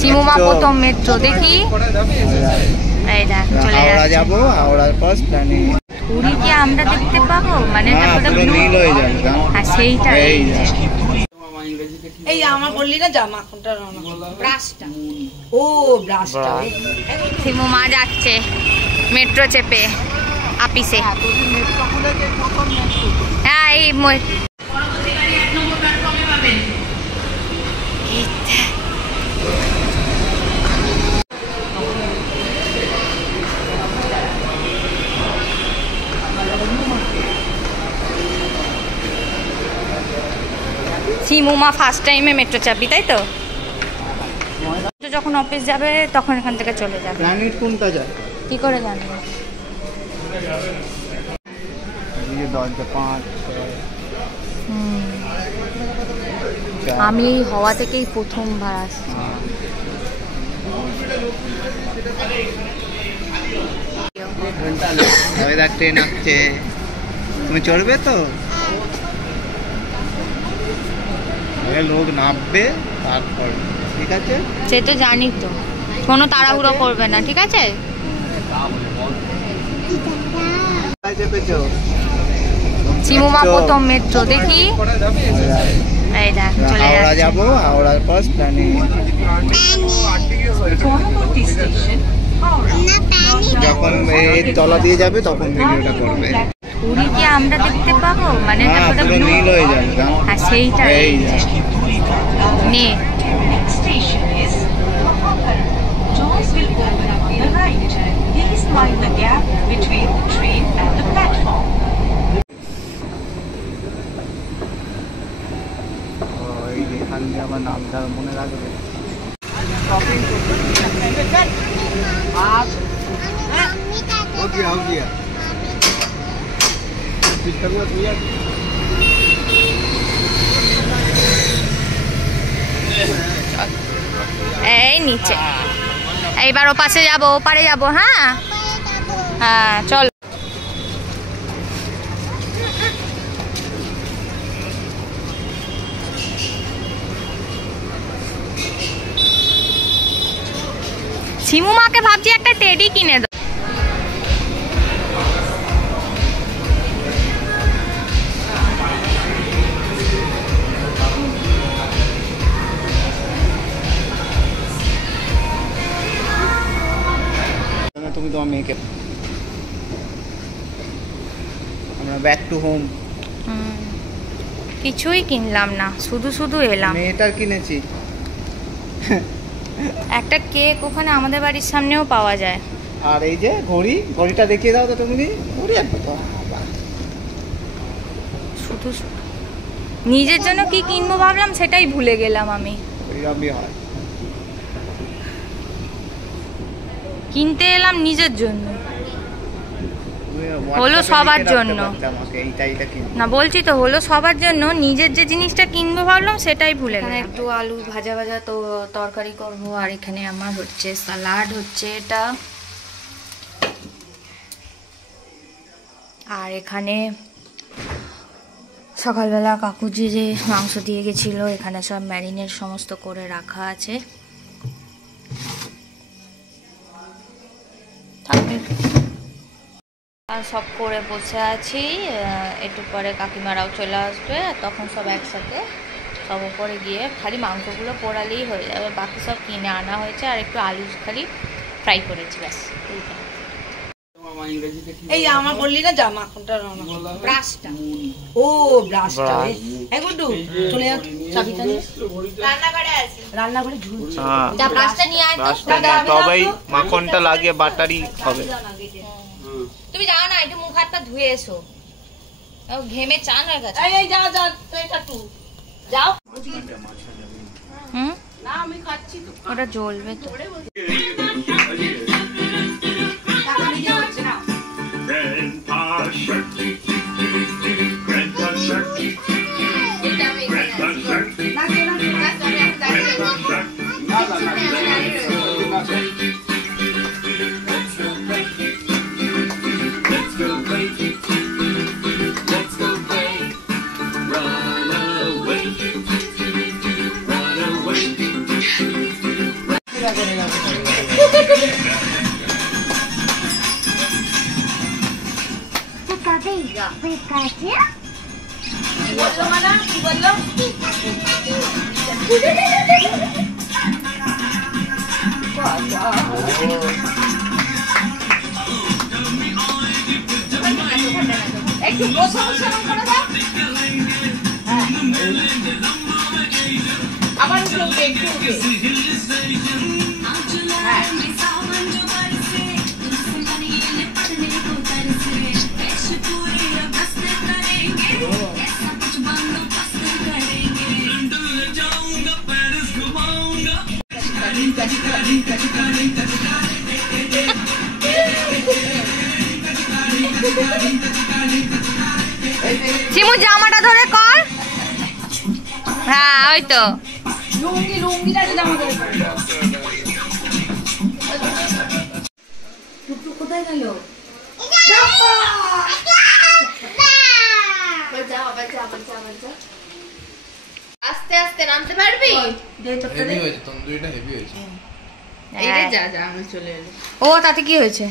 চিমুমা প্রথম মেট্রো দেখি। এই দেখ চলে হাওড়া যাবো, হাওড়ার ফার্স্ট প্ল্যানে পুরী কি আমরা দেখতে পাবো? মানে নীল হয়ে যাবে। হ্যাঁ সেইটা। এই আমার বললি না জামা কোনটা ব্রাশটা। ও ব্রাশটা। চিমুমা যাচ্ছে মেট্রো চেপে আপিসে। হ্যাঁ এই চিমুমা ফার্স্ট টাইমে মেট্রো চাপবি তাই তো? যখন অফিস যাবে তখন এখান থেকে চলে যাবে। প্ল্যানেট কোনটা যায় কি করে জানবো? আমি এই হওয়া থেকেই প্রথমবার আসছি। ট্রেন আসছে, তুমি চড়বে তো? লোক নামবে তারপর, ঠিক আছে? সে তো জানি তো, কোনো তাড়াহুড়ো করবে না, ঠিক আছে? চিমুমা প্রথম মেট্রো দেখি। এই দেখ চলে হাওড়া যাবো, হাওড়ার ফার্স্ট প্ল্যানে যখন এই তলা দিয়ে যাবে তখন ভিডিওটা করবে। পুরী কি আমরা দেখতে পাবো? মানে নীল হয়ে যাবে। হ্যাঁ সেইটা। নে আমার নামটা মনে রাখবে। এই নিচে, এইবার ও পাশে যাবো, ওপারে যাবো। হ্যাঁ হ্যাঁ চল। চিমুমাকে ভাবছি একটা টেডি কিনে দাও। তুমি তোমার মেয়েকে, আমরা ব্যাক টু হোম। কিছুই কিনলাম না, শুধু শুধু এলাম। মেয়েটার কিনেছি একটা কেক ওখানে আমাদের বাড়ির সামনেও পাওয়া যায়। আর এই যে ঘড়ি, ঘড়িটা দেখিয়ে দাও তো তুমি। ঘড়ি শুধু নিজের জন্য কি কিনবো ভাবলাম সেটাই ভুলে গেলাম আমি। হয় কিনতে এলাম নিজের জন্য, হলো সবার জন্য না, বলছি তো হলো সবার জন্য, নিজের যে জিনিসটা কিনবো ভাবলাম সেটাই ভুলে গেলাম। একটু আলু ভাজা ভাজা তো তরকারি করবো, আর এখানে আমার হচ্ছে সালাড হচ্ছে এটা, আর এখানে সকালবেলা কাকুজি যে মাংস দিয়ে গেছিলো, এখানে সব ম্যারিনেট সমস্ত করে রাখা আছে। আর সব করে বসে আছি, একটু পরে কাকিমারাও চলে আসবে, আর তখন সব একসাথে সব উপরে গিয়ে খালি মাংসগুলো পোড়ালেই হয়ে যাবে, বাকি সব কিনে আনা হয়েছে, আর একটু আলু খালি ফ্রাই করেছি ব্যাস। এই আমার বললি না জামা কোনটা ব্রাশটা। ও ব্রাশটা। এই গুড্ডু চলে যা, চাবিটা নিয়ে রান্নাঘরে আছে, রান্নাঘরে ঝুলছে। যা ব্রাশটা নিয়ে আয় তো, তবেই মাখনটা লাগিয়ে বাটারি হবে। তুমি যাও না, একটু মুখ হাতটা ধুয়ে এসো, ঘেমে চান হয়ে গেছে। এই যাও যাও তো, এটা টু যাও। না আমি খাচ্ছি তো, ওটা জ্বলবে তো। বললো মানা কি বললো একটু বসে বসে করে দাও আবার একটু শিমু জামাটা ধরে কর। হ্যাঁ ওই তো লুঙ্গি লুঙ্গিটা জামা ধরে টুকটুক কোথায় গেল আস্তে আস্তে নামতে পারবি? হেভি হয়েছে তন্দুরিটা, হেভি হয়েছে। এই রে যা যা আমি চলে এলো। ও তাতে কি হয়েছে?